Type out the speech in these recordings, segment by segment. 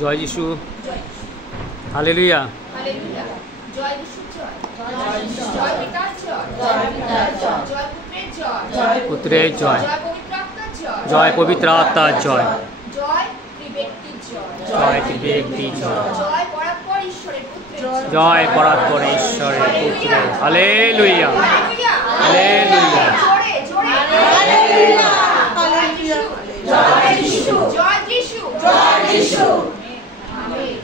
জয় যিশু, হালেলুয়া। জয় যিশু, জয় পিতার জয়, জয় পুত্রের জয়, জয় পবিত্র আত্মার জয়, জয় ত্রিব্যক্তির জয়, জয় ত্রিব্যক্তির জয়, জয় পরাৎপর ঈশ্বরের পুত্রের জয় পরাৎপর ঈশ্বরের পুত্রের। Hallelujah, hallelujah. জোরে জোরে হালেলুয়া, হালেলুয়া। জয় যিশু, জয় যিশু, জয় যিশু। আমেন।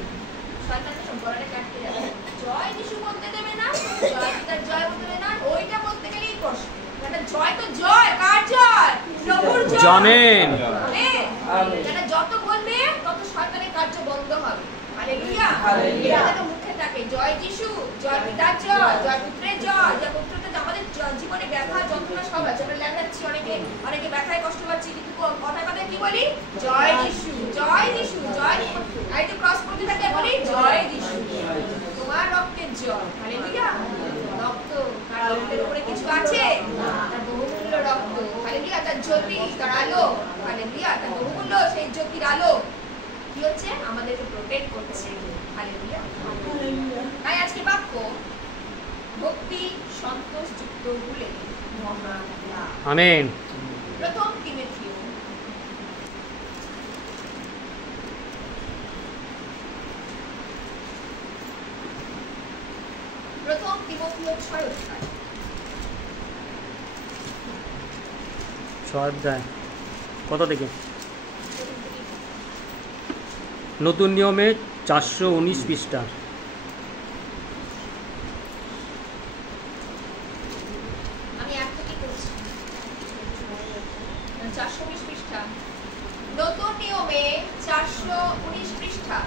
শয়তান তো গলাটা কাটতে যাবে। জয় যিশু বলতে দেবে না, জয় পিতার জয় বলতে দেবে না, ওইটা বলতে গেলেই কষ্ট। কারণ জয় তো জয়, কার জয়? প্রভুর জয়। আমেন। আমেন। যেটা যত বলবে তত শয়তানের কার্য বন্ধ হবে। Hallelujah, hallelujah. এটা তো মুখে থাকে জয় যিশু, জয় পিতার জয়, জয় পুত্রের জয়। যে পুত্রটা আমাদের জীবনে ব্যথা যন্ত্রণা সব আছে, আমরা ল্যাংড়াচ্ছি, অনেকে ব্যথায় কষ্ট পাচ্ছি, কিন্তু কথায় কথায় কি বলি? জয় যিশু, জয় যিশু, জয়। এই তো ক্রস করতে থাকে বলি জয় যিশু, তোমার রক্তের জয়। হালেলুয়া। রক্ত, তার রক্তের উপরে কিছু আছে? তার বহুমূল্য রক্ত। হালেলুয়া। তার জ্যোতি, তার আলো। হালেলুয়া। তার বহুমূল্য সেই জ্যোতির আলো কি হচ্ছে? আমাদেরকে প্রোটেক্ট করছে। হালেলুয়া। তাই আজকে বাক্য, ভক্তি সন্তোষযুক্ত হলে মহা লাভ। আমেন। প্রথম তিমোথেয় প্রথম তিমোথেয় 6 অধ্যায়। 6 অধ্যায় কত থেকে? নতুন নিয়মে 419 পৃষ্ঠা। আমি এক থেকে করছি। 419 পৃষ্ঠা। নতুন নিয়মে 419 পৃষ্ঠা।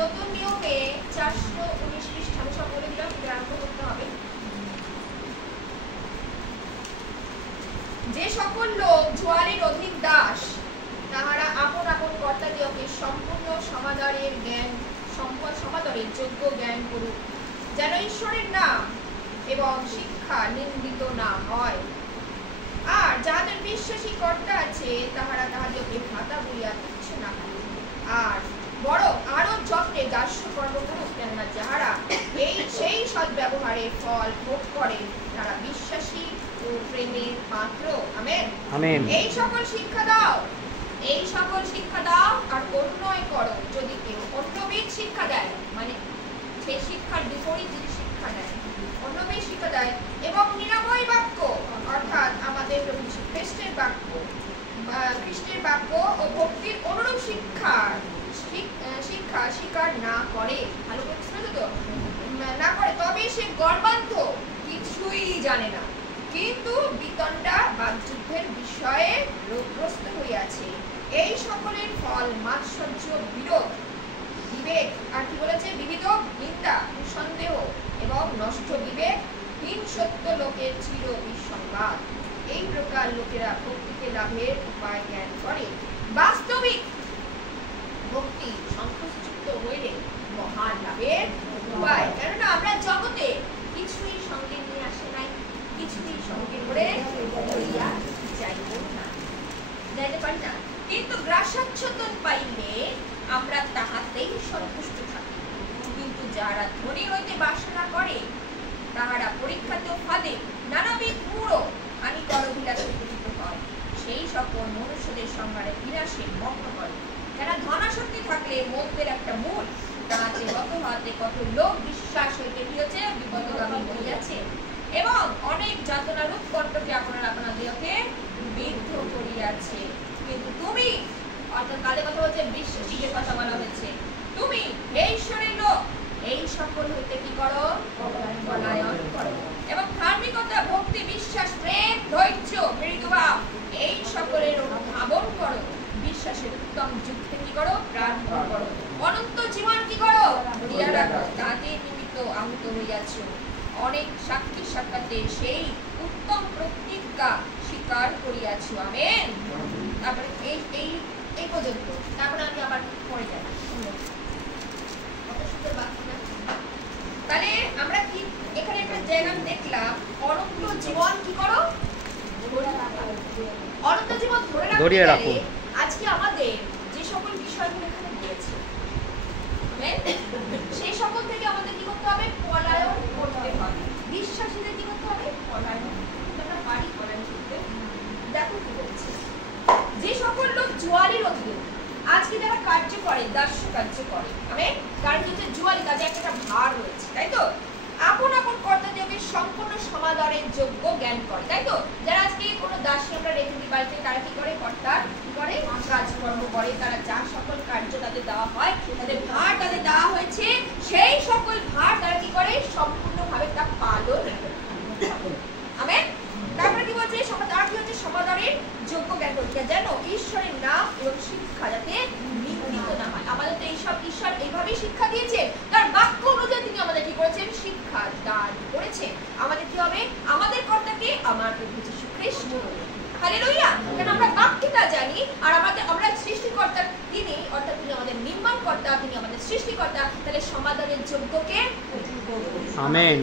নতুন নিয়মে 419 পৃষ্ঠা। আমি সব বলে দিলাম, আরম্ভ করতে হবে। যে সকল লোক জোয়ারের অধিক দাস, তাহারা আপন আপন কর্তাদিগকে সম্পূর্ণ সমাদরের যোগ্য জ্ঞান করুক, যেন ঈশ্বরের নাম এবং শিক্ষা নিন্দিত না হয়। আর যাহাদের বিশ্বাসী কর্তা আছে, তাহারা তাহাদিগকে ভাতা বলিয়া তুচ্ছ না করে, আর বড় আরো যত্নে দাস্যকর্ম করুক, কেননা যাহারা সেই সদ্ব্যবহারের ফল ভোগ করে, তারা বিশ্বাসী ও প্রেমের পাত্র। Amen, amen. এই সকল শিক্ষা দাও, এই সকল শিক্ষা দাও, আর অন্যয় করো। যদি কেউ অন্যবিধ শিক্ষা দেয়, মানে সেই শিক্ষার বিপরীত যদি শিক্ষা দেয়, অন্যবিধ শিক্ষা দেয়, এবং নিরাময় বাক্য, অর্থাৎ আমাদের প্রভু যীশু খ্রিস্টের বাক্য ও ভক্তির অনুরূপ শিক্ষা স্বীকার না করে, ভালো করে শুনেছো তো, না করে, তবে সে গর্বান্ধ, কিছুই জানে না, কিন্তু বিতণ্ডা বাকযুদ্ধের বিষয়ে রোগগ্রস্ত হইয়াছে। এই সকলের ফল মাৎসর্য, বিরোধ, বিবেক, আর কি বলেছে? বিবিধ নিন্দা, সন্দেহ এবং নষ্ট বিবেক, হীন সত্য লোকের চির বিসংবাদ। এই প্রকার লোকেরা ভক্তিকে লাভের উপায় জ্ঞান করে। বাস্তবিক ভক্তি সন্তোষযুক্ত হইলে মহান লাভের উপায়। কেননা আমরা জগতে কিছুই সঙ্গে নিয়ে আসে নাই, কিছুই সঙ্গে করে যাইতে পারি না, কিন্তু গ্রাসাচ্ছদন পাইলে আমরা তাহাতেই সন্তুষ্ট থাকি। কিন্তু যারা ধনী হইতে বাসনা করে, তাহারা পরীক্ষাতে ফাঁদে নানাবিধ মূঢ় হানিকর অভিলাষে পতিত হয়, সেই সকল মনুষ্যদের সংহারে বিনাশে মগ্ন করে। যারা ধনাসক্তি থাকলে মন্দের একটা মূল, তাহাতে কত হাতে কত লোক বিশ্বাস হইতে গিয়েছে, বিপদগামী হইয়াছে, এবং অনেক যাতনারূপ কর্তব্যে আপনারা আপনাদেরকে বিদ্ধ করিয়াছে। কিন্তু তুমি, অর্থাৎ কাদের কথা বলছে? বিশ্বাসীদের কথা বলা হয়েছে। তুমি এই ঈশ্বরের লোক, এই সকল হইতে কি করো? পলায়ন করো, এবং ধার্মিকতা, ভক্তি, বিশ্বাস, প্রেম, ধৈর্য, মৃদুভাব, এই সকলের অনুধাবন করো। বিশ্বাসের উত্তম যুদ্ধে কি করো? প্রার্থনা করো। অনন্ত জীবন কি করো? ধরিয়া রাখো, তাতে নিমিত্ত আহত হইয়াছ। অনেক সাক্ষী সাক্ষাতে সেই উত্তম প্রতিজ্ঞা স্বীকার করিয়াছ। আমেন। তারপরে এই পর্যন্ত, তারপরে আমি আবার পড়ে যাই। কত সুন্দর বাক্য না? তাহলে আমরা কি এখানে একটা জায়গা দেখলাম, অনন্ত জীবন কি করো? অনন্ত জীবন ধরে রাখো। আজকে আমাদের যে সকল বিষয়গুলো এখানে আজকে যারা কার্য করে, দাস্য কার্য করে, আমেন, কারণ হচ্ছে জুয়ালি কাজে একটা ভার রয়েছে, তাই তো? আপন আপন কর্তাদেরকে সম্পূর্ণ সমাদরের যোগ্য জ্ঞান করে, তাই তো? যারা আজকে কোনো দাসী আমরা রেখে দিই বাড়িতে, তারা কি করে? কর্তার কি করে? কাজকর্ম করে, তারা যা সকল কার্য তাদের দেওয়া হয়, তাদের ভার তাদের দেওয়া হয়েছে, সেই সকল ভার তারা কি করে? সম্পূর্ণভাবে তা পালন করে। আমেন। তারপরে কি বলছে? তারা কি হচ্ছে? সমাদরের যোগ্য জ্ঞান করছে, যেন ঈশ্বরের নাম এবং শিক্ষা যাতে নিন্দিত না হয়। আমাদের তো ঈশ্বর এইভাবেই শিক্ষা দিয়েছে, তার বাক্য অনুযায়ী তিনি আমাদের কি করেছেন? শিক্ষা দান করেছেন। আমাদের কি হবে? আমাদের কর্তাকে আমার প্রভু যীশু খ্রিস্ট। হালেলুয়া। কারণ আমরা বাক্যটা জানি, আর আমরা সৃষ্টিকর্তা তিনি, অর্থাৎ তিনি আমাদের নির্মাণকর্তা, তিনি আমাদের সৃষ্টিকর্তা, তাহলে সমাদরের যোগ্যকে আমেন।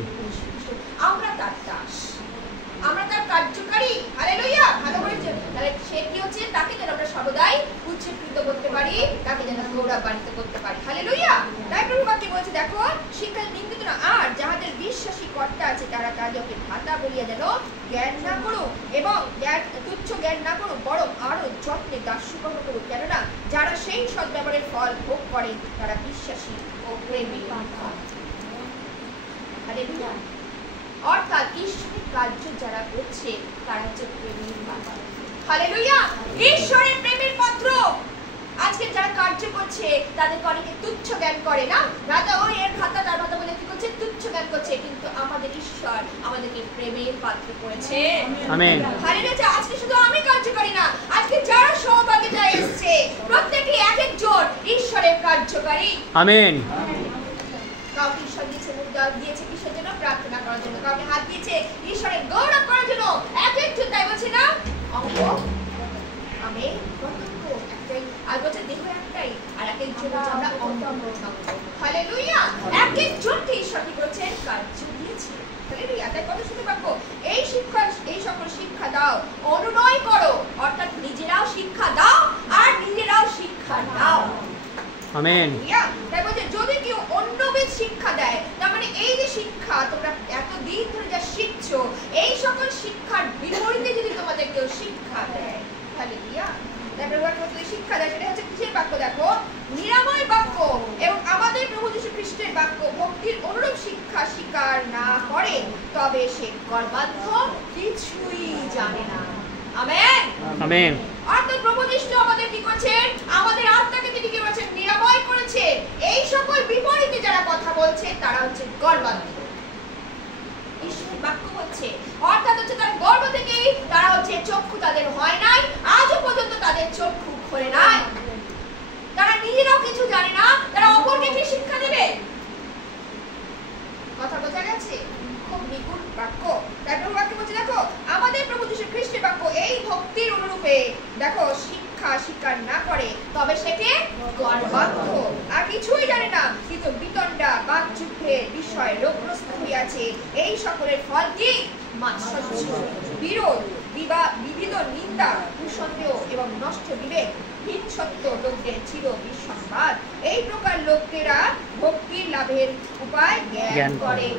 আমরা তার দাস, আমরা তার কার্যকারী। হালেলুয়া। ভালো করে তাহলে সে কি হচ্ছে? তাকে যেন আমরা সর্বদাই উচ্চীকৃত করতে পারি, তাকে যেন গৌরবান্বিত করতে পারি। হালেলুয়া। তাই প্রভু বাক্যে বলছে, দেখো, শিক্ষা নিন্দিত না, আর যাহাদের বিশ্বাসী কর্তা আছে তারা তাদেরকে ভাতা বলিয়া যেন জ্ঞান না করুক, এবং তুচ্ছ জ্ঞান না করুক, বরং আরো যত্নে দাস্যকর্ম করুক, কেননা যারা সেই সদ্ব্যবহারের ফল ভোগ করে তারা বিশ্বাসী ও প্রেমী। হালেলুয়া। অর্থাৎ ঈশ্বরের কার্য যারা করছে তারা হচ্ছে প্রেমের পাত্র। হালেলুয়া। ঈশ্বরের প্রেমের পাত্র। আজকে যারা কার্য করছে তাদেরকে অনেকে তুচ্ছ জ্ঞান করে, না? রাজা ওই এর ভাতা তার ভাতা বলে কি করছে? তুচ্ছ জ্ঞান করছে। কিন্তু আমাদের ঈশ্বর আমাদেরকে প্রেমের পাত্র করেছে। আমেন। হালেলুয়া। আজকে শুধু আমি কার্য করি না, আজকে যারা সহভাগিতা এসেছে প্রত্যেকে এক একজন ঈশ্বরের কার্যকারী। আমেন। কাউকে ঈশ্বর দিয়েছে, মুখ দিয়েছে কিসের জন্য? প্রার্থনা করার জন্য। কাউকে হাত দিয়েছে ঈশ্বরের গৌরব করার জন্য। এক একজন, তাই বলছে না? অঙ্গ আমি কতজ্ঞ একটাই, আর বলছে দেহ একটাই, আর এক একজন আমরা অঙ্গ। হালেলুয়া। এক একজনকে ঈশ্বর কি করেছেন? কার্য দিয়েছে। হালেলুয়া। তাই কত সুন্দর বাক্য। এই সকল শিক্ষা দাও, অনুনয় করো, অর্থাৎ নিজেরাও শিক্ষা দাও আর নিজেরাও শিক্ষা দাও। আমেন। তাই বলছে যদি কেউ অন্যবিধ শিক্ষা দেয়, তার মানে এই যে শিক্ষা তোমরা এতদিন ধরে যা শিখছো, এই সকল শিক্ষার বিপরীতে যদি তোমাদের কেউ শিক্ষা দেয়, হালেলুয়া, তারপরে শিক্ষা দেয়, সেটা হচ্ছে কিসের বাক্য? দেখো, নিরাময় বাক্য এবং আমাদের প্রভু যীশু খ্রিস্টের বাক্য ভক্তির অনুরূপ শিক্ষা স্বীকার না করে, তবে সে গর্বান্ধ, কিছুই জানে না। আমেন। আমেন। অর্থাৎ প্রভু যীশু আমাদের কি করেছেন? আমাদের আত্মাকে তিনি কি করেছেন? নিরাময় করেছে। এই সকল বিপরীতে যারা কথা বলছে তারা হচ্ছে গর্বান্ধ। ঈশ্বরের বাক্য হচ্ছে, অর্থাৎ হচ্ছে তার গর্ব থেকেই তারা হচ্ছে চক্ষু তাদের হয় নাই, আজও পর্যন্ত তাদের চক্ষু খোলে নাই। তারা নিজেরাও কিছু জানে না, তারা অপরকে কি শিক্ষা দেবে? কথা বোঝা গেছে? খুব নিগুণ বাক্য। তারপর বাক্য বলছে, দেখো, আমাদের প্রভু যীশু খ্রিস্টের বাক্য এই ভক্তির অনুরূপে, দেখো, শিক্ষা স্বীকার না করে, তবে সেকে গর্বান্ধ, আর কিছুই জানে না, কিন্তু বিতণ্ডা, বাকযুদ্ধের বিষয় রোগগ্রস্ত হইয়াছে। এই সকলের ফল কি? মাৎসর্য, বিরোধ, বিবিধ নিন্দা, কুসন্দেহ এবং নষ্ট বিবেক, হিংসত্ব, লোকদের চির বিসংবাদ। এই প্রকার লোকেরা ভক্তির লাভের উপায় জ্ঞান করে।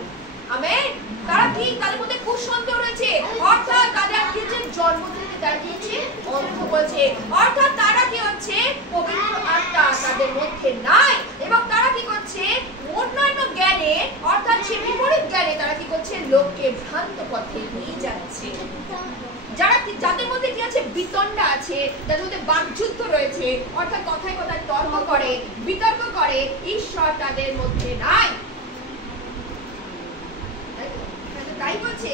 আমেন। তারা কি? তাদের মধ্যে কুসন্দেহ রয়েছে, অর্থাৎ তাদের কি হচ্ছে? জন্ম থেকে তারা কি হচ্ছে? অন্ধ বলছে, অর্থাৎ তারা কি হচ্ছে? পবিত্র আত্মা তাদের মধ্যে নাই, এবং তারা কি করছে? অন্যান্য জ্ঞানে, অর্থাৎ সে বিপরীত জ্ঞানে তারা কি করছে? লোককে ভ্রান্ত পথে নিয়ে যাচ্ছে। যাদের মধ্যে কি আছে? বিতণ্ডা আছে, যাদের মধ্যে বাকযুদ্ধ রয়েছে, অর্থাৎ কথায় কথায় তর্ক করে, বিতর্ক করে, ঈশ্বর তাদের মধ্যে নাই। তাই বলছে,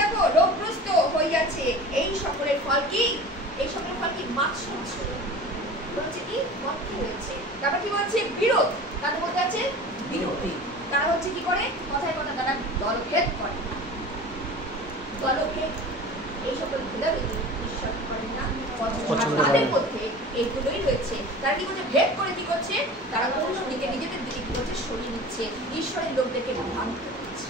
দেখো, রোগগ্রস্ত হইয়াছে। এই সকলের ফল কি? এই সকলের ফল কি? মাৎসর্য। বলছে কি? মত্ত হয়েছে। তারপর কি বলছে? বিরোধ। তাদের মধ্যে আছে বিরোধী। তারা হচ্ছে কি করে? কথায় কথা তারা দলভেদ করে। দলভেদ, এই সকল ভেদাভেদ ঈশ্বর করেন না, তাদের মধ্যে এইগুলোই রয়েছে। তারা কি করছে? ভেদ করে কি করছে? তারা অন্যদিকে নিজেদের দিকে কি করছে? সরিয়ে নিচ্ছে, ঈশ্বরের লোকদেরকে ভ্রান্ত করছে।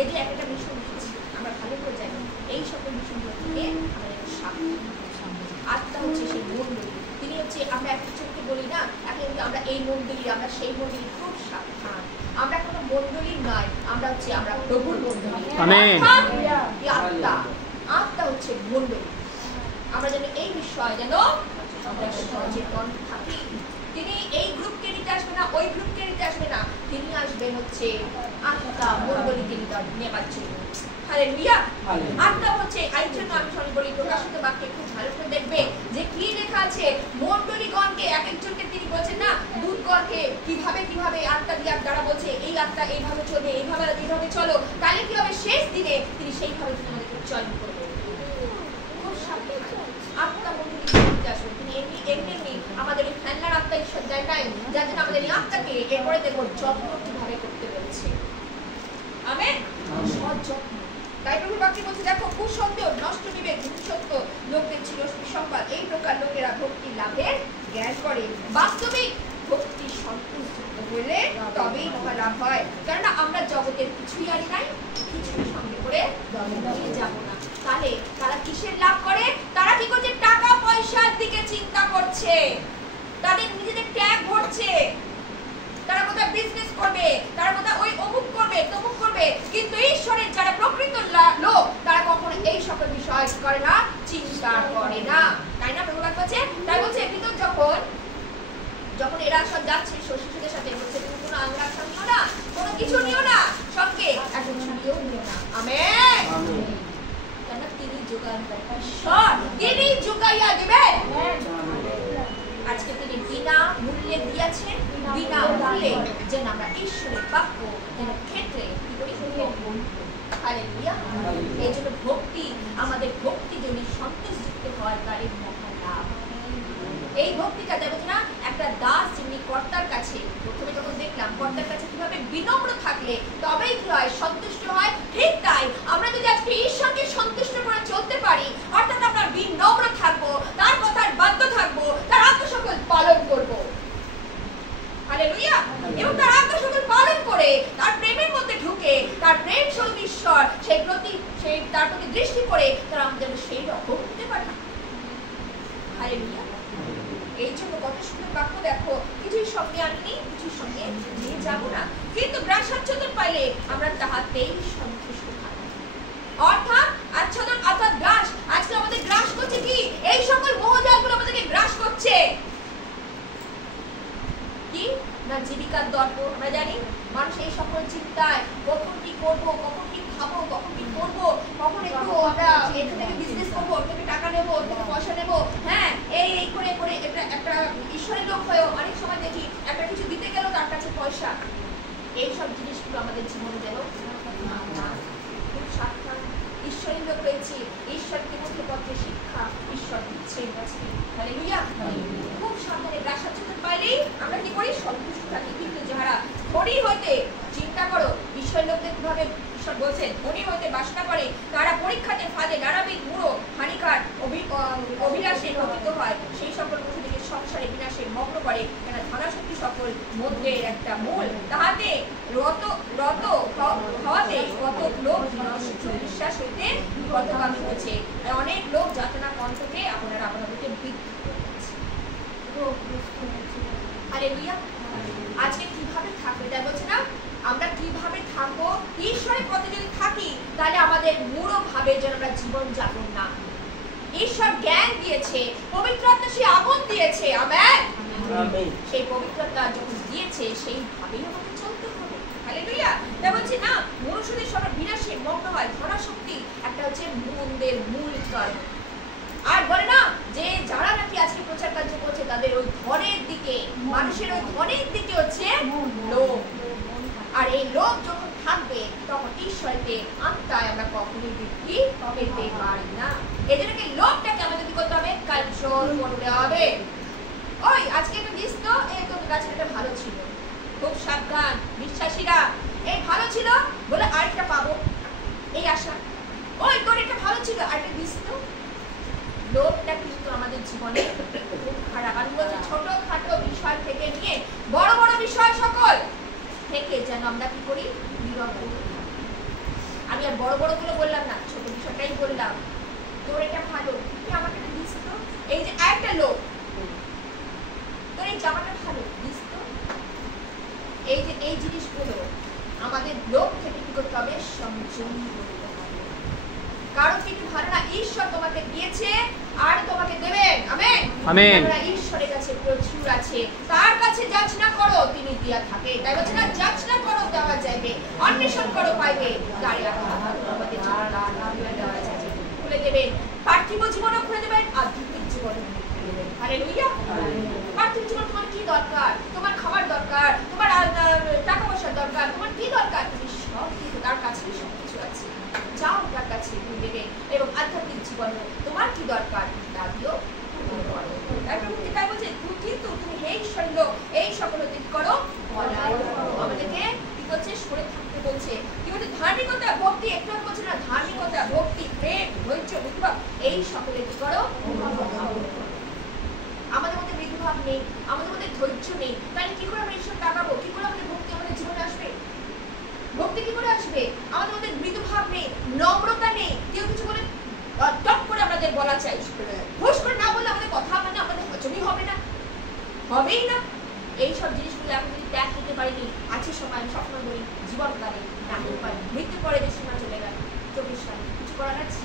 এই যে একটা মিশন দিচ্ছি, আমরা ভালো করে জানি এই সকল মিশনগুলো থেকে আমাদের আত্মা হচ্ছে সেই মন্ডলী। তিনি হচ্ছে, আমরা এক চোখে বলি না, আমরা এই মন্ডলী, আমরা সেই মন্ডলী, খুব সাবধান। আমরা কোনো মন্ডলীর নয়, আমরা হচ্ছে আমরা প্রভুর মন্ডলী। আমেন। আত্মা হচ্ছে মন্ডলী। আমরা যেন এই বিষয় যেন আমরা সচেতন থাকি। তিনি এই গ্রুপকে নিতে আসবে না, ওই গ্রুপকে নিতে আসবে না, তিনি আসবেন হচ্ছে আত্মা মণ্ডলীকে নেবার জন্য। হালেলুয়া। আত্মা হচ্ছে এই জন্য আমি সবাই বলি প্রকাশিত বাক্যে খুব ভালো করে দেখবে যে কি লেখা আছে। মণ্ডলীগণকে এক একজনকে তিনি বলছেন না, দূতগণকে কিভাবে কিভাবে আত্মা দিয়া দ্বারা বলছে এই আত্মা এইভাবে চলবে, এইভাবে চলো, তাহলে কি হবে শেষ দিনে তিনি সেইভাবে তিনি আমাদেরকে চয়ন করবেন। খুব সাবধান আত্মা মণ্ডলী করতে আসবে। তিনি এমনি আমাদের এই ফ্যানলার আত্মা ঈশ্বর দেয় নাই, যার জন্য আমাদের এই আত্মাকে এরপরে দেখো যত্ন কিভাবে করতে বলছে। আমেন। সৎ যত্ন। তাই প্রভু বাক্যে বলছে দেখো কুসন্দেহ নষ্ট বিবেক সত্য লোকদের ছিল সুসংবাদ, এই প্রকার লোকেরা ভক্তি লাভের জ্ঞান করে। বাস্তবিক ভক্তি সন্তুষ্ট হলে তবেই লাভ হয়, কেননা আমরা জগতের কিছুই আনি নাই, কিছুই সঙ্গে করে নিয়ে যাব না। তাহলে তারা কিসের লাভ করে? তারা কি করছে? টাকা পয়সার দিকে চিন্তা করছে, তাদের নিজেদের ট্যাগ ভরছে, তারা কোথায় বিজনেস করবে, তারা কোথায় ওই অমুক করবে তমুক করবে, কিন্তু ঈশ্বরের যারা প্রকৃত লোক তারা কখনো এই সকল বিষয় করে না, চিন্তা করে না। তাই না প্রভু বলছে? তাই বলছে কিন্তু যখন এরা সব যাচ্ছে শিশুদের সাথে বলছে তুমি কোনো আংরাক্ষা নিও না, কোনো কিছু নিও না, সঙ্গে একজন ছুরিও নিও না। আমেন। কেন? তিনি যোগান ঈশ্বর, তিনি যোগাইয়া দিবেন। আজকে তিনি বিনা মূল্যে দিয়েছেন, বিনা মূল্যে যেন আমরা ঈশ্বরের বাক্য যেন ক্ষেত্রে কি করি। হালেলুয়া। এই জন্য ভক্তি, আমাদের ভক্তি যদি সন্তোষযুক্ত হয় তারই মহা লাভ। এই ভক্তিটা দেখো না, একটা দাস যিনি কর্তার কাছে, প্রথমে যখন দেখলাম কর্তার কাছে কিভাবে বিনম্র থাকলে তবেই কি হয়, সন্তুষ্ট হয়। ঠিক তাই আমরা যদি আজকে ঈশ্বরকে সন্তুষ্ট করে চলতে পারি, অর্থাৎ আমরা বিনম্র থাকবো, তার কথার বাধ্য থাকবো, তার আজ্ঞা সকল পালন করবো। হালেলুয়া। এবং তার আজ্ঞা সকল পালন করে তার প্রেমের মধ্যে ঢুকে তার প্রেম স্বরূপ ঈশ্বর সেই তার প্রতি দৃষ্টি করে তারা আমাদের সেই রকম হতে পারে। হালেলুয়া। এই জন্য কত সুন্দর বাক্য দেখো, কিছুই সঙ্গে আনিনি, কিছুই সঙ্গে নিয়ে যাবো না, কিন্তু গ্রাসাচ্ছাদন পাইলে আমরা তাহাতেই সন্তুষ্ট থাকি। অর্থাৎ আচ্ছাদন অর্থাৎ গ্রাস, আজকে আমাদের গ্রাস করছে কি? এই সকল মোহজালগুলো আমাদেরকে গ্রাস করছে কি না? জীবিকার দর্প। আমরা জানি মানুষ এই সকল চিন্তায় কখন কি করবো, কখন কি খাবো, কখন কি করবো, কখন একটু আমরা এখান থেকে বিজনেস করবো, ওর থেকে টাকা নেবো, ওর থেকে পয়সা নেবো, হ্যাঁ এই করে করে একটা ঈশ্বরের লোক হয়েও অনেক সময় দেখি একটা কিছু দিতে গেলেও তার কাছে পয়সা। এইসব জিনিসগুলো আমাদের জীবনে যেন খুব সাবধান। ঈশ্বরের লোক রয়েছে, ঈশ্বরকে পত্রে শিক্ষা ঈশ্বর দিচ্ছে। হালেলুয়া। খুব সাবধানে গ্রাসাচ্ছাদন পাইলেই আমরা কি করি? সন্তুষ্ট থাকি। কিন্তু যারা ধনী হইতে, চিন্তা করো ঈশ্বরের লোকদের কিভাবে ঈশ্বর বলছেন, ধনী হইতে বাসনা করে, তারা পরীক্ষাতে ফাঁদে নানাবিধ মূঢ় হানিকার অভিলাষে পতিত হয়, সেই সকল পশুদেরকে সংসারে বিনাশে মগ্ন করে। কেন? ধনাসক্তি সকল মধ্যে একটা মূল, তাহাতে রত হওয়াতে কত লোক বিশ্বাস হইতে গতকামী হয়েছে। অনেক লোক যাতনা কণ্ঠকে আপনারা আপনাদেরকে বিদ্রুপ করেছে। হালেলুয়া। আজকে কিভাবে থাকবে? তাই বলছে না, আমরা কিভাবে থাকবো? ঈশ্বরের পথে যদি থাকি তাহলে আমাদের মূঢ় ভাবে যেন আমরা জীবন যাপন না। ঈশ্বর জ্ঞান দিয়েছে, পবিত্র আত্মা সেই আগুন দিয়েছে। আমেন। সেই পবিত্রতা যখন দিয়েছে সেইভাবেই আমাকে চলতে হবে। হালেলুয়া। তাই বলছি না, মনুষ্যদের সবার বিনাশে মগ্ন হয় ধনাশক্তি, একটা হচ্ছে মন্দের মূল কারণ। আর বলে না যে যারা নাকি আজকে প্রচার কার্য করছে তাদের ওই ধনের দিকে, মানুষের ওই ধনের দিকে হচ্ছে লোভ। আর এই লোভ যখন থাকবে তখন ঈশ্বরকে আত্মায় আমরা কখনোই বৃদ্ধি পেতে পারি না। এই জন্য কি লোভটাকে আমাদের কি করতে হবে? কন্ট্রোল করতে হবে। ওই আজকে একটা দিস তো, এই তোর কাছে একটা ভালো ছিল, খুব সাবধান বিশ্বাসীরা। এই ভালো ছিল বলে আরেকটা পাবো এই আশা। ওই তোর একটা ভালো ছিল, আরেকটা দিস তো। লোভটা কিন্তু আমাদের জীবনে খুব খারাপ। আমি বলছি ছোটখাটো বিষয় থেকে নিয়ে বড় বড় বিষয় সকল থেকে যেন আমরা কি করি? নীরব। আমি আর বড় বড় গুলো বললাম না, ছোট বিষয়টাই বললাম। তোর এটা ভালো, তুই আমাকে দিস তো। এই যে একটা লোক, তোর এই জামাটা ভালো, দিস তো। এই যে এই জিনিসগুলো আমাদের লোক থেকে কি করতে হবে? সংযম করতে হবে। কারণ কিন্তু ভালো না, ঈশ্বর তোমাকে দিয়েছে আর তোমাকে দেবেন। আমেন। আমেন। আমরা ঈশ্বরের কাছে প্রচুর আছে, তার কাছে যাচনা করো তিনি দিয়া থাকে। তাই বলছে না, যাচনা করো দেওয়া যাবে, অন্বেষণ করো পাইবে, দাঁড়িয়ে আমাদের জন্য দেওয়া যাবে, খুলে দেবেন। পার্থিব জীবনও খুলে দেবেন, আধ্যাত্মিক জীবনও খুলে দেবেন। হালেলুয়া। পার্থিব জীবন তোমার কি দরকার? তোমার খাবার দরকার, তোমার টাকা পয়সার দরকার, তোমার কি দরকার? তুমি সব কিছু তার কাছে, সব কিছু আছে, যাও তার কাছে তুমি দেবে। এবং আধ্যাত্মিক জীবনে তোমার কি দরকার তা দিও। তাই বলছে কিন্তু তুমি হে ঈশ্বরের লোক, এই সকল দিক করো, আমাদেরকে কি করছে? সরে থাকতে বলছে। কি বলছে? ধার্মিকতা, ভক্তি, একটু বলছে না, ধার্মিকতা, ভক্তি, প্রেম, ধৈর্য, মৃদুভাব, এই সকলে কি করো? আমাদের মধ্যে মৃদুভাব নেই, আমাদের মধ্যে ধৈর্য নেই, তাহলে কি করে আমরা ঈশ্বর তাকাবো? কি করে আমাদের ভক্তি আমাদের জীবনে আসবে? ভক্তি কি করে আসবে? আমাদের মধ্যে মৃদুভাব নেই, নম্রতা নেই, কেউ কিছু বলে টপ করে আমাদের বলা চাই, হুশ করে না বললে আমাদের কথা মানে আমাদের হজমই হবে না, হবেই না। এইসব জিনিসগুলো এখন যদি ত্যাগ করতে পারিনি, আছে সময়, আমি সবসময় বলি জীবনকালে না হতে পারি, মৃত্যু পরে যে সীমা চলে গেল, 24 সালে কিছু করার আছে?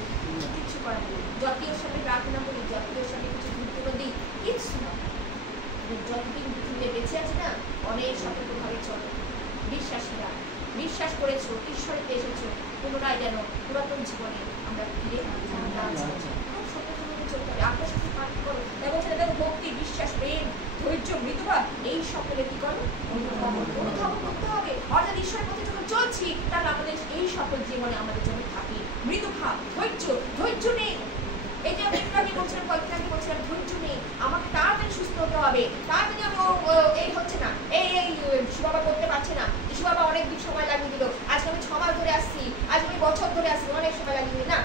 কিছু করার নেই। জাতীয় সাথে প্রার্থনা করি, জাতীয় সাথে কিছু গুরুত্ব দিই, কিছু না। যতদিন পৃথিবীতে বেঁচে আছে না, অনেক সতর্কভাবে চলো। বিশ্বাসীরা, বিশ্বাস করেছো, ঈশ্বরেতে এসেছো, পুনরায় যেন পুরাতন জীবনে আমরা ফিরে চলতে হবে। আপনার সাথে পাঠ করো, এবং সেটা ভক্তি, বিশ্বাস, প্রেম, ধৈর্য, মৃদুভাব, এই সকলে কি করো? অনুধাবন করতে হবে। অর্থাৎ ঈশ্বরের পথে যখন চলছি, তাহলে আমাদের এই সকল জীবনে আমাদের জন্য থাকে মৃদুভাব, ধৈর্য। ধৈর্য নেই, এই যে আমি একটু আগে বলছিলাম, কয়েকদিন আগে বলছিলাম, ধৈর্য নেই, আমাকে তাড়াতাড়ি সুস্থ হতে হবে, তাড়াতাড়ি আমি এই হচ্ছে না, এই বাবা করতে পারছে না, যিশু বাবা অনেক দিন সময় লাগিয়ে দিল, আজকে আমি 6 মাস ধরে আসছি, আজ আমি বছর ধরে আসছি, অনেক সময় লাগিয়ে দিল না,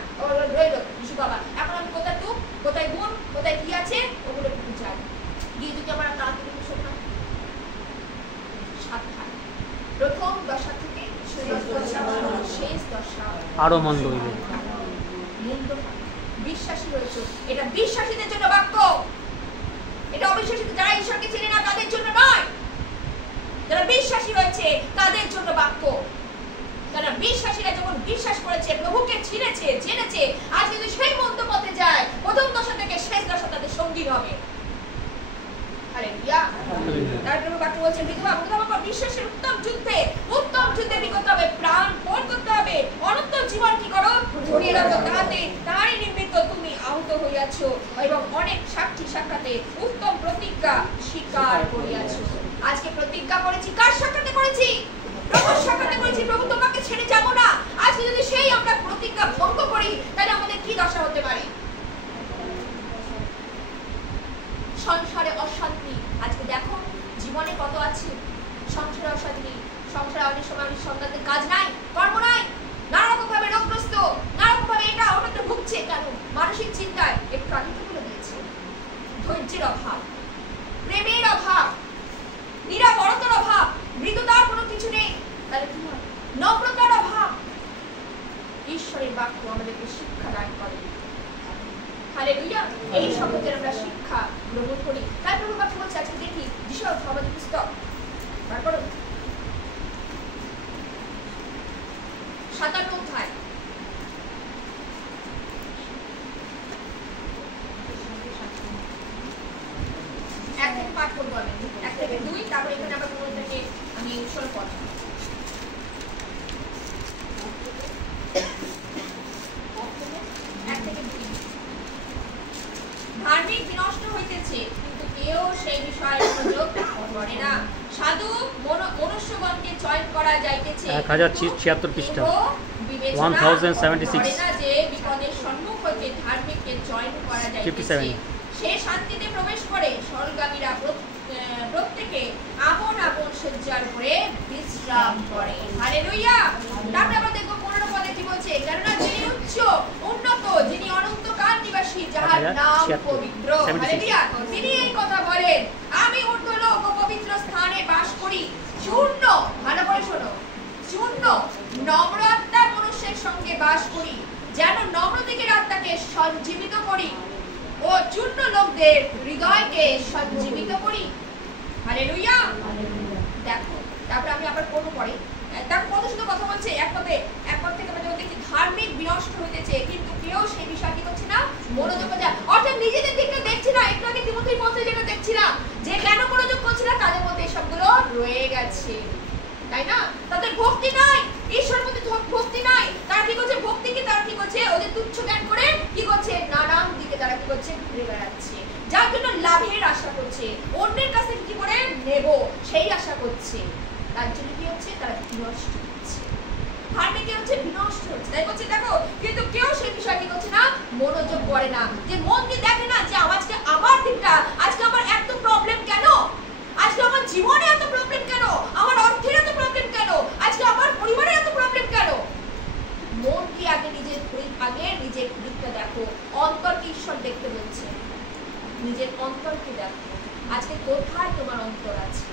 রইল যিশু বাবা। এখন আমি কোথায় দুঃখ, কোথায় গুণ, কোথায় কি আছে, ওগুলো একটু চাই গিয়ে যদি আমার তাড়াতাড়ি শোন না। সাবধান, প্রথম দশা থেকে শেষ দশা আরো মন্দ হইবে। মন্দ বিশ্বাসী রয়েছে, এটা বিশ্বাসীদের জন্য বাক্য, এটা অবিশ্বাসীদের, যারা ঈশ্বরকে চেনে না তাদের জন্য নয়। যারা বিশ্বাসী রয়েছে তাদের জন্য বাক্য। যারা বিশ্বাসীরা যখন বিশ্বাস করেছে, প্রভুকে চিনেছে, জেনেছে, আজ যদি সেই মন্দ পথে যায়, প্রথম দশা থেকে শেষ দশা তাদের সঙ্গী হবে। হালেলুয়া। তারপরে বাক্য বলছে, বিধবা বিশ্বাসের উত্তম যুদ্ধে নিকট হবে, প্রাণ পণ করতে হবে, অনন্ত জীবন কি করো? ধরিয়ে রাখো, তাহারই নিমিত্ত তুমি আহত হইয়াছ এবং অনেক সাক্ষী সাক্ষাতে উত্তম প্রতিজ্ঞা স্বীকার করিয়াছ। আজকে প্রতিজ্ঞা করেছি, কার সাক্ষাতে করেছি? প্রভুর সাক্ষাতে করেছি, প্রভু তোমাকে ছেড়ে যাব না। আজকে যদি সেই আমরা প্রতিজ্ঞা ভঙ্গ করি, তাহলে আমাদের কি দশা হতে পারে? সংসারে অশান্তি, আজকে দেখো জীবনে কত আছে সংসারে অশান্তি। সংসারে অনেক সময় অনেক সন্তানদের কাজ নাই, কর্ম নাই, নানারকম ভাবে রোগগ্রস্ত, নানারকম ভাবে এটা ওটাতে ভুগছে। কেন? মানসিক চিন্তায় একটু আগে তো বলে দিয়েছে, ধৈর্যের অভাব, প্রেমের অভাব, নিরাপরতার অভাব, মৃদুতার কোনো কিছু নেই, তাহলে কি হয়? নম্রতার অভাব। ঈশ্বরের বাক্য আমাদেরকে শিক্ষা দান করে। হালেলুয়া। এই সকলের আমরা শিক্ষা গ্রহণ করি। তাই প্রভু বাক্য বলছে, আজকে দেখি যিশু আমাদের পুস্তক তারপর 57 অধ্যায়, এক থেকে পাঠ করবো আমি, 1 থেকে 2, তারপর এখানে আবার কোনো থেকে আমি উৎসর্গ পড়ব। ধার্মিক বিনষ্ট হইতেছে, কিন্তু কেউ সেই বিষয়ে মনোযোগ করে না। সাধু মনুষ্যগণকে চয়ন করা যাইতেছে, 1076 পৃষ্ঠা, 1076 না যে বিপদের সম্মুখ হইতে ধার্মিককে চয়ন করা যাইতেছে। সে শান্তিতে প্রবেশ করে, সরলগামীরা প্রত্যেকে আপন আপন শয্যার উপরে বিশ্রাম করে। হালেলুয়া। তারপরে আমরা দেখব 15 পদে কি বলছে, কেননা যিনি উচ্চ উন্নত, যিনি অনন্তকাল নিবাসী, যাহার নাম পবিত্র, হালেলুয়া, তিনি এই কথা বলেন, আমি ঊর্ধ্বলোক ও পবিত্র স্থানে বাস করি, চূর্ণ, ভালো করে শোনো, চূর্ণ নম্র আত্মার মনুষ্যের সঙ্গে বাস করি, যেন নম্র দিকের আত্মাকে সঞ্জীবিত করি ও চূর্ণ লোকদের হৃদয়কে সঞ্জীবিত করি। হালেলুয়া। দেখো, তারপরে আমি আবার পড়ব পরে দেখো কত সুন্দর কথা বলছে, এক পদ থেকে আমরা যখন দেখছি ধার্মিক বিনষ্ট হইতেছে, কিন্তু কেউ সেই বিষয় কি করছে না, মনোযোগ করছে। অর্থাৎ নিজেদের দিকটা দেখছি না। একটু আগে তিমোথের পত্রে যেটা দেখছিলাম যে কেন মনোযোগ করছে না, তাদের মধ্যে এসবগুলো রয়ে গেছে, তাই না? তাদের ভক্তি নাই, ঈশ্বরের মধ্যে ভক্তি নাই। তারা কি করছে, ভক্তিকে তারা কি করছে, ওদের তুচ্ছ জ্ঞান করে কি করছে, নানান দিকে তারা কি করছে, ঘুরে বেড়াচ্ছে, যার জন্য লাভের আশা করছে, অন্যের কাছে কি করে নেব সেই আশা করছে। তার জন্য কি হচ্ছে, তারা বিনষ্ট হচ্ছে, ধার্মিক হচ্ছে বিনষ্ট হচ্ছে। তাই বলছে দেখো, কিন্তু কেউ সেই বিষয় কি করছে না, মনোযোগ করে না, যে মন দিয়ে দেখে না যে আজকে আমার দিকটা, আজকে আমার এত প্রবলেম কেন, আজকে আমার জীবনে এত প্রবলেম কেন, আমার অর্থের এত প্রবলেম কেন, আজকে আমার পরিবারে এত প্রবলেম কেন। মন কি আগে নিজের দিকটা দেখো, অন্তরকে ঈশ্বর দেখতে বলছে, নিজের অন্তরকে দেখো, আজকে কোথায় তোমার অন্তর আছে।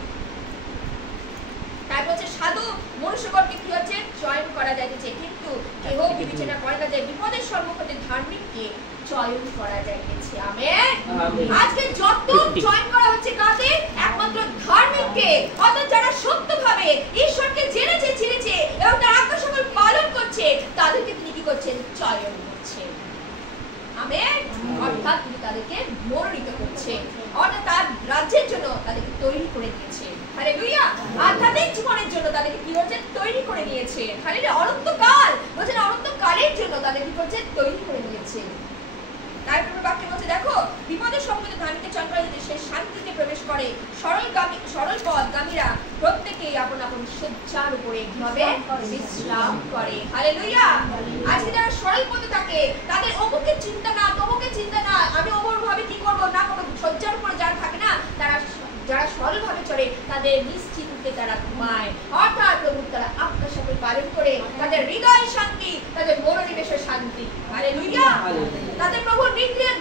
তাই বলছে সাধু মনুষ্যগণকে কি হচ্ছে, চয়ন করা যাইতেছে, কিন্তু কেহ বিবেচনা করে না যে বিপদের সম্মুখে ধার্মিককে চয়ন করা যাইতেছে। আমেন। আজকে যত চয়ন করা হচ্ছে কাকে, একমাত্র ধার্মিককে, অর্থাৎ যারা সত্যভাবে ঈশ্বরকে জেনেছে, চিনেছে এবং তার আজ্ঞাসমূহ পালন করছে, তাদেরকে তিনি কি করছেন, চয়ন করছেন। আমেন। অর্থাৎ তিনি তাদেরকে মনোনীত করছে, অর্থাৎ তার রাজ্যের জন্য তাদেরকে তৈরি করে দিয়েছে। হালেলুয়া। আধ্যাত্মিক জীবনের জন্য তাদেরকে কি করছেন, তৈরি করে নিয়েছে। হালেলুয়া। অনন্তকাল বলছেন, অনন্তকালের জন্য তাদের কি করছেন, তৈরি করে নিয়েছে। তারপর বাক্যে বলছে দেখো, বিপদের সম্মুখে ধার্মিককে চয়ন করা যাতে সে শান্তিতে প্রবেশ করে, সরল পথগামীরা প্রত্যেকেই আপন আপন শয্যার উপরে কিভাবে বিশ্রাম করে। হালেলুয়া। আজকে যারা সরল পথে থাকে, তাদের অমুকের চিন্তা না, তমুকের চিন্তা না, আমি অমর ভাবে কি করবো না করবো, শয্যার উপরে যারা থাকে না, তারা যারা সরল ভাবে চলে, তাদের নিশ্চিন্তে তারা ঘুমায়, অর্থাৎ প্রভু তারা আজ্ঞার সাথে পালন করে, তাদের হৃদয় শান্তি, তাদের মনোনিবেশের শান্তি। হালেলুয়া। তাদের প্রভু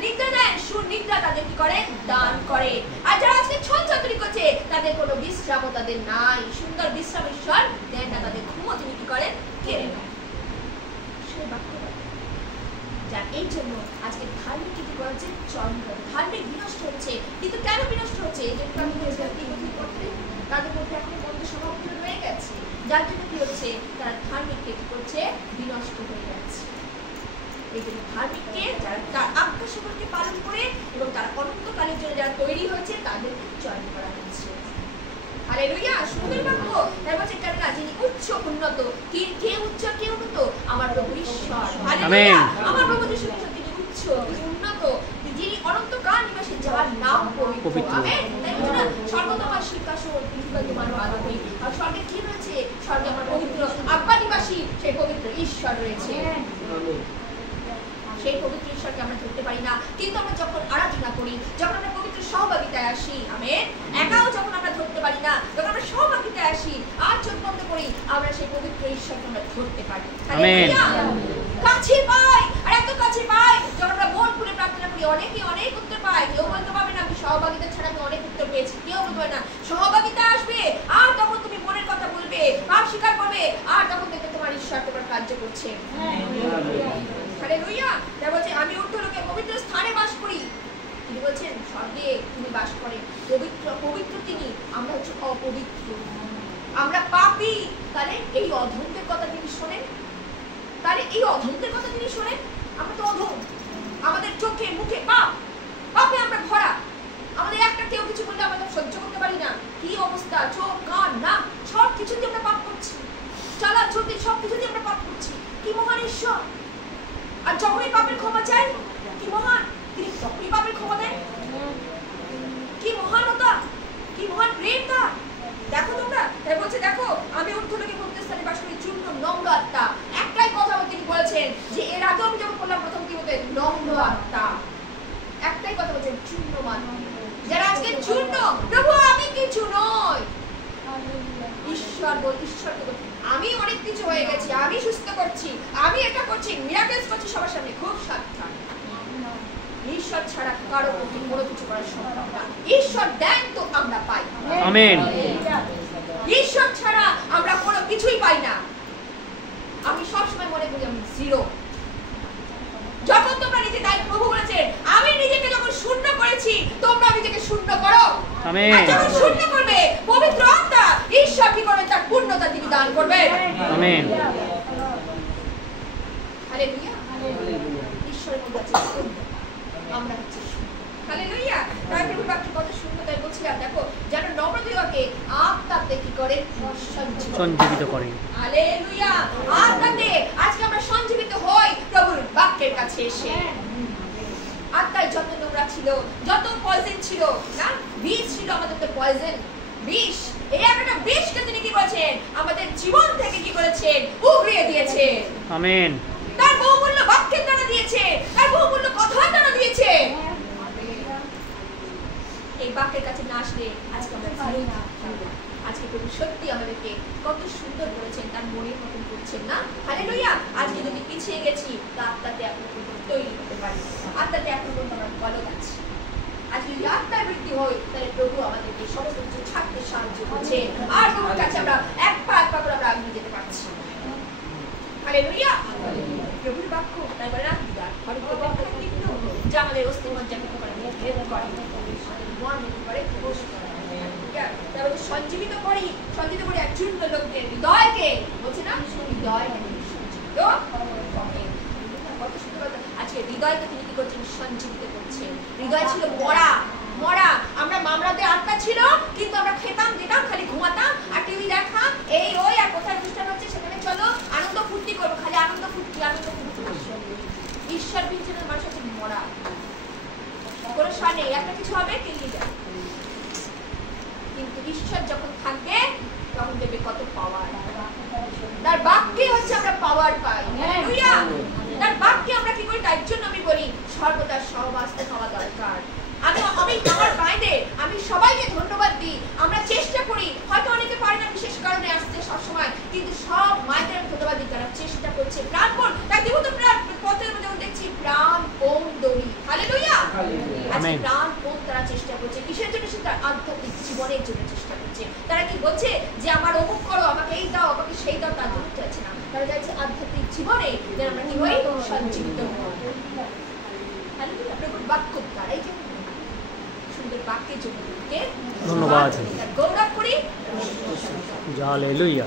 নিদ্রা দেন, সুনিদ্রা তাদের কি করে, দান করে। আর যারা আজকে ছলচাতুরি করছে, তাদের কোনো বিশ্রাম তাদের নাই, সুন্দর বিশ্রাম ঈশ্বর দেন না, তাদের ঘুমও তিনি কি করেন, কেড়ে নেন। সেই বাক্য যার এই জন্য আজকে ধার্মিক কি করেছে, চয়ন করে, ধার্মিক বিনষ্ট হচ্ছে। কিন্তু কেন বিনষ্ট হচ্ছে, এই জন্য আমি বলেছিলাম কি করতে, তাদের মধ্যে এখন মন্দ স্বভাব রয়ে গেছে, যার জন্য কি হচ্ছে, তারা ধার্মিককে কি করছে, বিনষ্ট হয়ে যাচ্ছে। এই জন্য ধার্মিককে যারা তার আজ্ঞা সকলকে পালন করে এবং তার অনন্তকালের জন্য যারা তৈরি হয়েছে, তাদেরকে চয়ন করা হচ্ছে। হালেলুয়া। সুন্দর বাক্য। তাই বলছে কেননা যিনি উচ্চ উন্নত, কে উচ্চ কে উন্নত, আমার প্রভু ঈশ্বর। হালেলুয়া। আমার প্রভু যিশু খ্রিস্ট তিনি উচ্চ, তিনি উন্নত, যিনি অনন্তকাল নিবাসী, যার নাম পবিত্র। আমেন। তাই বলছে না, স্বর্গ তোমার সিংহাসন, পৃথিবী তোমার আদরে। আর স্বর্গে কি রয়েছে, স্বর্গে আমার পবিত্র আজ্ঞা নিবাসী সেই পবিত্র ঈশ্বর রয়েছে। সেই পবিত্র ঈশ্বরকে আমরা ধরতে পারি না, কিন্তু আমরা যখন আরাধনা করি, যখন আমরা পবিত্র সহভাগিতায় আসি, আমেন, একাও যখন আমরা ধরতে পারি না, যখন আমরা সহভাগিতায় আসি আর চোখ বন্ধ করি, আমরা সেই পবিত্র ঈশ্বরকে আমরা ধরতে পারি। কাছে পাই, আর এত কাছে পাই, যখন আমরা মন খুলে প্রার্থনা করি, অনেকে অনেক উত্তর পায়। কেউ বলতে পারবে না আমি সহভাগিতা ছাড়া আমি অনেক উত্তর পেয়েছি, কেউ বলতে পারে না। সহভাগিতা আসবে, আর তখন তুমি মনের কথা বলবে, পাপ স্বীকার করবে, আর তখন দেখবে তোমার ঈশ্বর তোমার কার্য করছে। হালেলুয়া। তাই বলছে আমি ঊর্ধ্বলোকে পবিত্র স্থানে বাস করি, তিনি বলছেন স্বর্গে তিনি বাস করেন, পবিত্র তিনি, আমরা হচ্ছে অপবিত্র, আমরা পাপী। তাহলে এই অধমদের কথা তিনি শোনেন, আমরা তো অধম, আমাদের চোখে মুখে পাপে আমরা ভরা, আমাদের একটা কেউ কিছু বললে আমরা সহ্য করতে পারি না। কি অবস্থা, চোখ কান নাক সব কিছু দিয়ে আমরা পাপ করছি, চলা চলতে সব কিছু দিয়ে আমরা পাপ করছি। কি মহান ঈশ্বর! আর যখনই পাপের ক্ষমা চাই, কি মহান তিনি, তখনই পাপের ক্ষমা দেন। কি মহানতা, কি মহান প্রেম তার! দেখো তোমরা, তাই বলছে দেখো আমি ঊর্ধ্বলোকে পবিত্র স্থানে বাস করি, চূর্ণ নম্র আত্মা। একটাই কথা তিনি বলেছেন, যে এর আগে আমি যখন বললাম প্রথম কি বলতে, নম্র আত্মা, একটাই কথা বলছেন, চূর্ণমান। যারা আজকে চূর্ণ, প্রভু আমি কিছু নই, ঈশ্বরকে আমি অনেক কিছু হয়ে গেছি, আমি সুস্থ করছি, আমি এটা করছি, মিরাকেলস করছি সবার সামনে, খুব সাবধান। ঈশ্বর ছাড়া কারো পক্ষে কোনো কিছু করা সম্ভব না। ঈশ্বর দেন তো আমরা পাই। আমেন। ঈশ্বর ছাড়া আমরা কোনো কিছুই পাই না। আমি সবসময় মনে করি আমি জিরো। যখন তোমরা নিজে, তাই প্রভু বলেছেন আমি নিজেকে যখন শূন্য করেছি, তোমরা নিজেকে শূন্য করো। আমেন। আর যখন শূন্য করবে, পবিত্র আত্মা ঈশ্বর কি করবে, তার পূর্ণ পূর্ণতা তিনি দান করবেন। আমেন। হালেলুয়া। ঈশ্বরের কাছে পূর্ণতা, আমরা হচ্ছে শূন্য। হালেলুয়া। তাই প্রভুর বাক্যের কথা শুনতে তাই বলছিলাম, দেখো যেন নবদিগকে আত্মাতে কি করেন? সঞ্জীবিত করেন। হালেলুয়া। আত্মাতে আজকে আমরা সঞ্জীবিত হই প্রভুর বাক্যের কাছে এসে। আত্মায় যত নোংরা ছিল, যত পয়জন ছিল না, বিষ ছিল আমাদের, তো পয়জন বিষ, এই একটা বিষকে তিনি কি করেছেন? আমাদের জীবন থেকে কি করেছেন? উগড়িয়ে দিয়েছে। আমেন। তার বহুমূল্য বাক্যের দ্বারা দিয়েছে, তার বহুমূল্য কথার দ্বারা দিয়েছে। এই বাক্যের কাছে না আসলে আজকে আমরা পারি না। আজকে প্রভু সত্যি আমাদেরকে কত সুন্দর করেছেন, তার মনের মতন করছেন না? হালেলুয়া। আজকে যদি পিছিয়ে গেছি, তা আত্মাতে এখন পর্যন্ত তৈরি হতে পারি, আত্মাতে এখন পর্যন্ত আমরা বলক আছি। আজকে যদি আত্মার বৃদ্ধি হয়, তাহলে প্রভু আমাদেরকে সমস্ত কিছু ছাড়তে সাহায্য করছেন, আর প্রভুর কাছে আমরা এক পা করে আমরা এগিয়ে যেতে পারছি। হালেলুয়া। প্রভুর বাক্য তাই বলে না, যা আমাদের অস্থিমজ্জাকে করে ভেদ করে, মন করে প্রবেশ করে, তারপরে সঞ্জীবিত করি, সঞ্জীবিত করে একজন লোকদের হৃদয়কে, বলছে না, হৃদয়কে সঞ্জীবিত করে। কত সুন্দর কথা। আজকে হৃদয়কে তিনি কি করছেন? সঞ্জীবিত করছেন। হৃদয় ছিল মরা, মরা। আমরা মামলাতে আত্মা ছিল, কিন্তু আমরা খেতাম, দিতাম, খালি ঘুমাতাম আর টিভি দেখা, এই ওই, আর কোথায় অনুষ্ঠান হচ্ছে সেখানে চলো আনন্দ ফুর্তি করবো, খালি আনন্দ ফুর্তি, আনন্দ ফুর্তি। ঈশ্বর বিচ্ছিন্ন মানুষ হচ্ছে মরা, কোনো সামনে একটা কিছু হবে কেলিয়ে যায়। কিন্তু ঈশ্বর যখন থাকবে তখন দেখবে কত পাওয়ার। তার বাক্যে হচ্ছে আমরা পাওয়ার পাই। হালেলুয়া। তার বাক্যে আমরা কি করি? তার জন্য আমি বলি সর্বদা সহবাসে হওয়া দরকার। আমি আমার বাইরে আমি সবাইকে ধন্যবাদ দিই। আমরা চেষ্টা করি, হয়তো অনেকে পারে না বিশেষ কারণে আসতে সবসময়, কিন্তু সব মায়েদের আমি ধন্যবাদ দিই, তারা চেষ্টা করছে প্রাণপণ। তাই দিব তো পথের মধ্যে দেখছি প্রাণপণ দৌড়ি। হালেলুয়া। আজকে প্রাণপণ তারা চেষ্টা করছে। কিসের জন্য? সে তার আধ্যাত্মিক জীবনের জন্য চেষ্টা করছে। তারা কি বলছে যে আমার অমুক করো, আমাকে এই দাও, আমাকে সেই দাও, তার জন্য চাইছে না। তারা চাইছে আধ্যাত্মিক জীবনে যেন আমরা কি হই? সঞ্জীবিত হই। হালেলুয়া। প্রভুর বাক্য দ্বারাই যে সুন্দর বাক্যের জন্য ধন্যবাদ, গৌরব করি। হালেলুয়া।